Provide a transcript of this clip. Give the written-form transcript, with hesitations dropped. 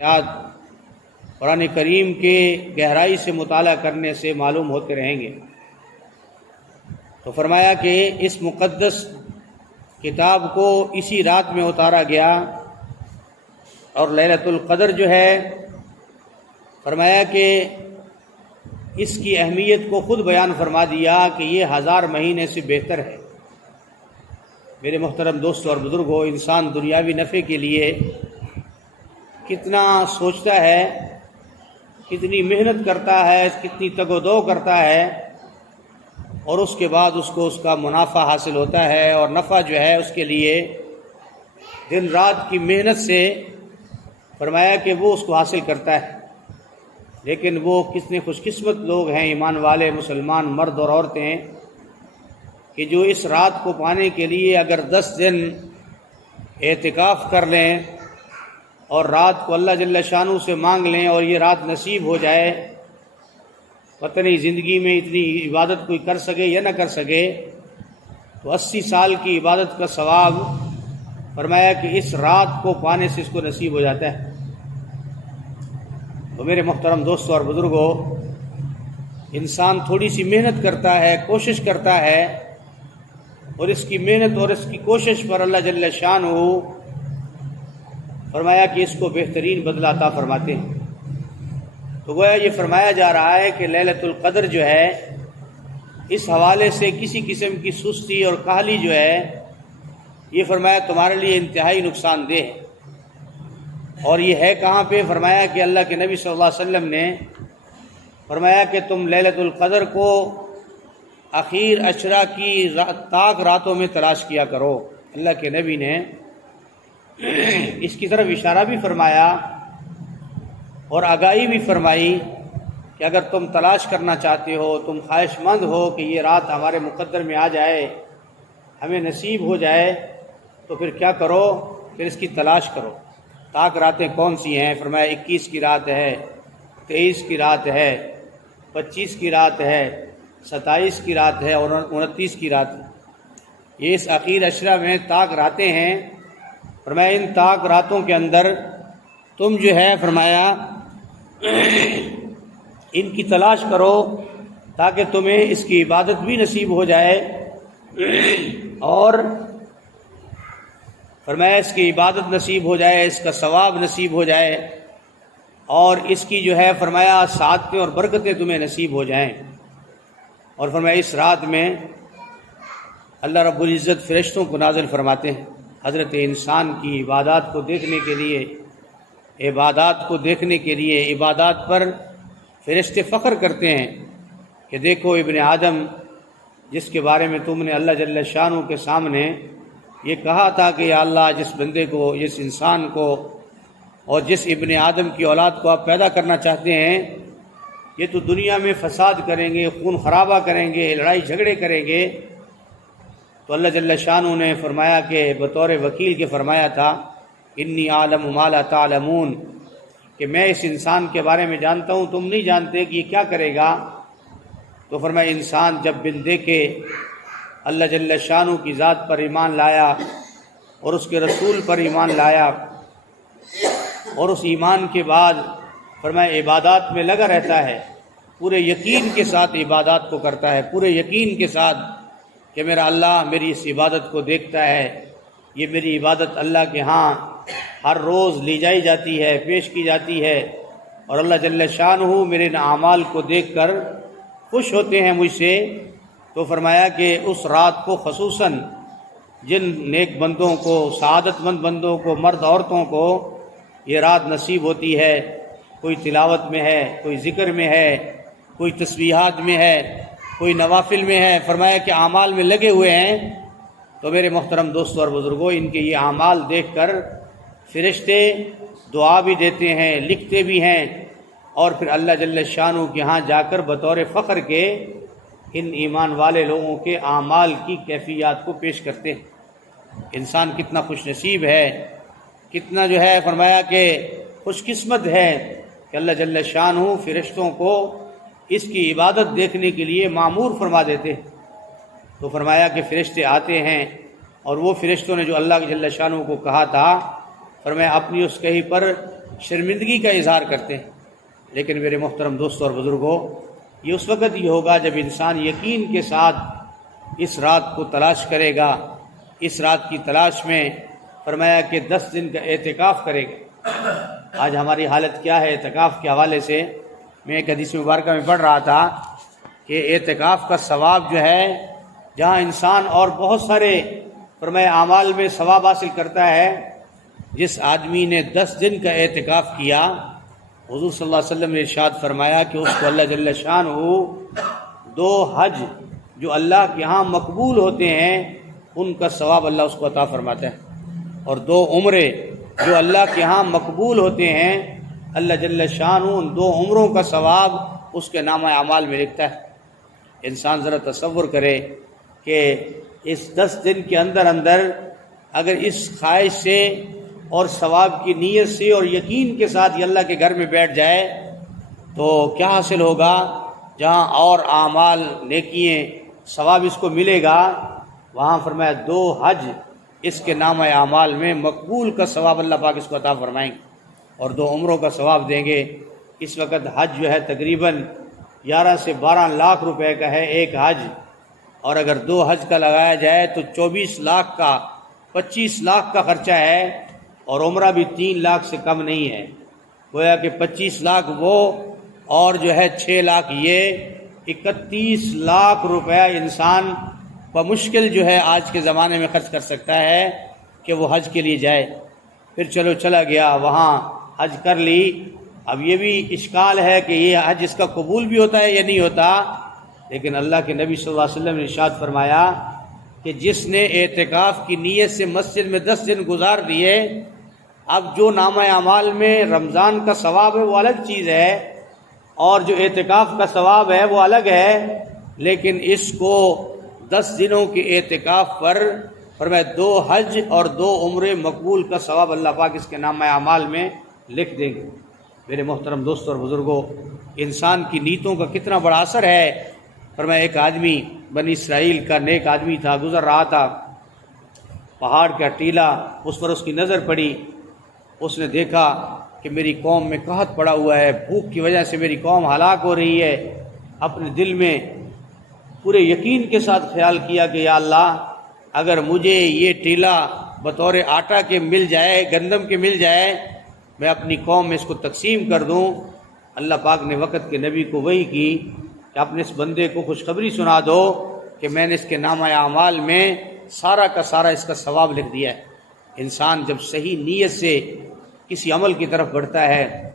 آیات قرآن کریم کے گہرائی سے مطالعہ کرنے سے معلوم ہوتے رہیں گے۔ تو فرمایا کہ اس مقدس کتاب کو اسی رات میں اتارا گیا، اور لیلۃ القدر جو ہے فرمایا کہ اس کی اہمیت کو خود بیان فرما دیا کہ یہ 1000 مہینے سے بہتر ہے۔ میرے محترم دوستو اور بزرگوں، انسان دنیاوی نفع کے لیے کتنا سوچتا ہے، کتنی محنت کرتا ہے، کتنی تگ و دو کرتا ہے، اور اس کے بعد اس کو اس کا منافع حاصل ہوتا ہے، اور نفع جو ہے اس کے لیے دن رات کی محنت سے فرمایا کہ وہ اس کو حاصل کرتا ہے۔ لیکن وہ کتنے خوش قسمت لوگ ہیں، ایمان والے مسلمان مرد اور عورتیں، کہ جو اس رات کو پانے کے لیے اگر 10 دن اعتکاف کر لیں اور رات کو اللہ جل شانہ سے مانگ لیں اور یہ رات نصیب ہو جائے، پتہ نہیں زندگی میں اتنی عبادت کوئی کر سکے یا نہ کر سکے، تو 80 سال کی عبادت کا ثواب فرمایا کہ اس رات کو پانے سے اس کو نصیب ہو جاتا ہے۔ تو میرے محترم دوستوں اور بزرگوں، انسان تھوڑی سی محنت کرتا ہے، کوشش کرتا ہے، اور اس کی محنت اور اس کی کوشش پر اللہ جل شانہ فرمایا کہ اس کو بہترین بدلہ عطا فرماتے ہیں۔ تو گویا یہ فرمایا جا رہا ہے کہ لیلۃ القدر جو ہے، اس حوالے سے کسی قسم کی سستی اور کاہلی جو ہے، یہ فرمایا تمہارے لیے انتہائی نقصان دہ ہے۔ اور یہ ہے کہاں پہ؟ فرمایا کہ اللہ کے نبی صلی اللہ علیہ وسلم نے فرمایا کہ تم لیلۃ القدر کو اخیر عشرہ کی تاک راتوں میں تلاش کیا کرو۔ اللہ کے نبی نے اس کی طرف اشارہ بھی فرمایا اور آگاہی بھی فرمائی کہ اگر تم تلاش کرنا چاہتے ہو، تم خواہش مند ہو کہ یہ رات ہمارے مقدر میں آ جائے، ہمیں نصیب ہو جائے، تو پھر کیا کرو؟ پھر اس کی تلاش کرو۔ تاک راتیں کون سی ہیں؟ فرمایا 21 کی رات ہے، 23 کی رات ہے، 25 کی رات ہے، 27 کی رات ہے، اور 29 کی رات ہے۔ یہ اس اخیر عشرہ میں تاک راتیں ہیں۔ فرمایا ان تاک راتوں کے اندر تم جو ہے فرمایا ان کی تلاش کرو، تاکہ تمہیں اس کی عبادت بھی نصیب ہو جائے، اور فرمایا اس کی عبادت نصیب ہو جائے، اس کا ثواب نصیب ہو جائے، اور اس کی جو ہے فرمایا سعادتیں اور برکتیں تمہیں نصیب ہو جائیں۔ اور فرمایا اس رات میں اللہ رب العزت فرشتوں کو نازل فرماتے ہیں حضرت انسان کی عبادات کو دیکھنے کے لیے، عبادات کو دیکھنے کے لیے۔ عبادات پر فرشتے فخر کرتے ہیں کہ دیکھو ابن آدم، جس کے بارے میں تم نے اللہ جل شانہ کے سامنے یہ کہا تھا کہ یا اللہ جس بندے کو، جس انسان کو اور جس ابن آدم کی اولاد کو آپ پیدا کرنا چاہتے ہیں، یہ تو دنیا میں فساد کریں گے، خون خرابہ کریں گے، لڑائی جھگڑے کریں گے۔ تو اللہ جل شانہ نے فرمایا کہ بطور وکیل کے فرمایا تھا انی عالم ما لا تعلمون، کہ میں اس انسان کے بارے میں جانتا ہوں، تم نہیں جانتے کہ یہ کیا کرے گا۔ تو فرمایا انسان جب بن دیکھے اللہ جل شانہ کی ذات پر ایمان لایا اور اس کے رسول پر ایمان لایا، اور اس ایمان کے بعد فرمایا عبادات میں لگا رہتا ہے، پورے یقین کے ساتھ عبادات کو کرتا ہے، پورے یقین کے ساتھ کہ میرا اللہ میری اس عبادت کو دیکھتا ہے، یہ میری عبادت اللہ کے ہاں ہر روز لی جائی جاتی ہے، پیش کی جاتی ہے، اور اللہ جل شانہ میرے ان اعمال کو دیکھ کر خوش ہوتے ہیں مجھ سے۔ تو فرمایا کہ اس رات کو خصوصاً جن نیک بندوں کو، سعادت مند بندوں کو، مرد عورتوں کو یہ رات نصیب ہوتی ہے، کوئی تلاوت میں ہے، کوئی ذکر میں ہے، کوئی تسبیحات میں ہے، کوئی نوافل میں ہے، فرمایا کہ اعمال میں لگے ہوئے ہیں، تو میرے محترم دوستوں اور بزرگوں، ان کے یہ اعمال دیکھ کر فرشتے دعا بھی دیتے ہیں، لکھتے بھی ہیں، اور پھر اللہ جل شانہ کے ہاں جا کر بطور فخر کے ان ایمان والے لوگوں کے اعمال کی کیفیات کو پیش کرتے ہیں۔ انسان کتنا خوش نصیب ہے، کتنا جو ہے فرمایا کہ خوش قسمت ہے کہ اللہ جل شانہ فرشتوں کو اس کی عبادت دیکھنے کے لیے مامور فرما دیتے ہیں۔ تو فرمایا کہ فرشتے آتے ہیں، اور وہ فرشتوں نے جو اللہ جل شانہ کو کہا تھا، فرمایا اپنی اس کہی پر شرمندگی کا اظہار کرتے ہیں۔ لیکن میرے محترم دوستوں اور بزرگوں، یہ اس وقت ہی ہوگا جب انسان یقین کے ساتھ اس رات کو تلاش کرے گا۔ اس رات کی تلاش میں فرمایا کہ 10 دن کا اعتکاف کرے گا۔ آج ہماری حالت کیا ہے اعتکاف کے حوالے سے؟ میں ایک حدیث مبارکہ میں پڑھ رہا تھا کہ اعتکاف کا ثواب جو ہے، جہاں انسان اور بہت سارے فرمایا اعمال میں ثواب حاصل کرتا ہے، جس آدمی نے 10 دن کا اعتکاف کیا، حضور صلی اللہ علیہ وسلم نے ارشاد فرمایا کہ اس کو اللہ جل شانہ 2 حج جو اللہ کے ہاں مقبول ہوتے ہیں ان کا ثواب اللہ اس کو عطا فرماتا ہے، اور 2 عمرے جو اللہ کے ہاں مقبول ہوتے ہیں اللہ جل شانہ ان 2 عمروں کا ثواب اس کے نامہ اعمال میں لکھتا ہے۔ انسان ذرا تصور کرے کہ اس 10 دن کے اندر اگر اس خواہش سے اور ثواب کی نیت سے اور یقین کے ساتھ یہ اللہ کے گھر میں بیٹھ جائے تو کیا حاصل ہوگا؟ جہاں اور اعمال نیکییں ثواب اس کو ملے گا، وہاں فرمایا 2 حج اس کے نامہ اعمال میں مقبول کا ثواب اللہ پاک اس کو عطا فرمائیں گے، اور 2 عمروں کا ثواب دیں گے۔ اس وقت حج جو ہے تقریباً 11 سے 12 لاکھ روپے کا ہے ایک حج، اور اگر 2 حج کا لگایا جائے تو 24 لاکھ کا 25 لاکھ کا خرچہ ہے، اور عمرہ بھی 3 لاکھ سے کم نہیں ہے۔ گویا کہ 25 لاکھ وہ اور جو ہے 6 لاکھ یہ، 31 لاکھ روپیہ انسان بمشکل جو ہے آج کے زمانے میں خرچ کر سکتا ہے کہ وہ حج کے لیے جائے۔ پھر چلا گیا وہاں حج کر لی۔ اب یہ بھی اشکال ہے کہ یہ حج اس کا قبول بھی ہوتا ہے یا نہیں ہوتا، لیکن اللہ کے نبی صلی اللہ علیہ وسلم نے ارشاد فرمایا کہ جس نے اعتکاف کی نیت سے مسجد میں 10 دن گزار دیے، اب جو نامہ اعمال میں رمضان کا ثواب ہے وہ الگ چیز ہے، اور جو اعتکاف کا ثواب ہے وہ الگ ہے، لیکن اس کو 10 دنوں کے اعتکاف پر فرمایا 2 حج اور 2 عمرے مقبول کا ثواب اللہ پاک اس کے نامہ اعمال میں لکھ دیں گے۔ میرے محترم دوستوں اور بزرگوں، انسان کی نیتوں کا کتنا بڑا اثر ہے۔ فرمایا ایک آدمی بنی اسرائیل کا نیک آدمی تھا، گزر رہا تھا پہاڑ کا ٹیلا، اس پر اس کی نظر پڑی۔ اس نے دیکھا کہ میری قوم میں قحط پڑا ہوا ہے، بھوک کی وجہ سے میری قوم ہلاک ہو رہی ہے۔ اپنے دل میں پورے یقین کے ساتھ خیال کیا کہ یا اللہ، اگر مجھے یہ ٹیلا بطور آٹا کے مل جائے، گندم کے مل جائے، میں اپنی قوم میں اس کو تقسیم کر دوں۔ اللہ پاک نے وقت کے نبی کو وحی کی کہ اپنے اس بندے کو خوشخبری سنا دو کہ میں نے اس کے نامہ اعمال میں سارا کا سارا اس کا ثواب لکھ دیا ہے۔ انسان جب صحیح نیت سے کسی عمل کی طرف بڑھتا ہے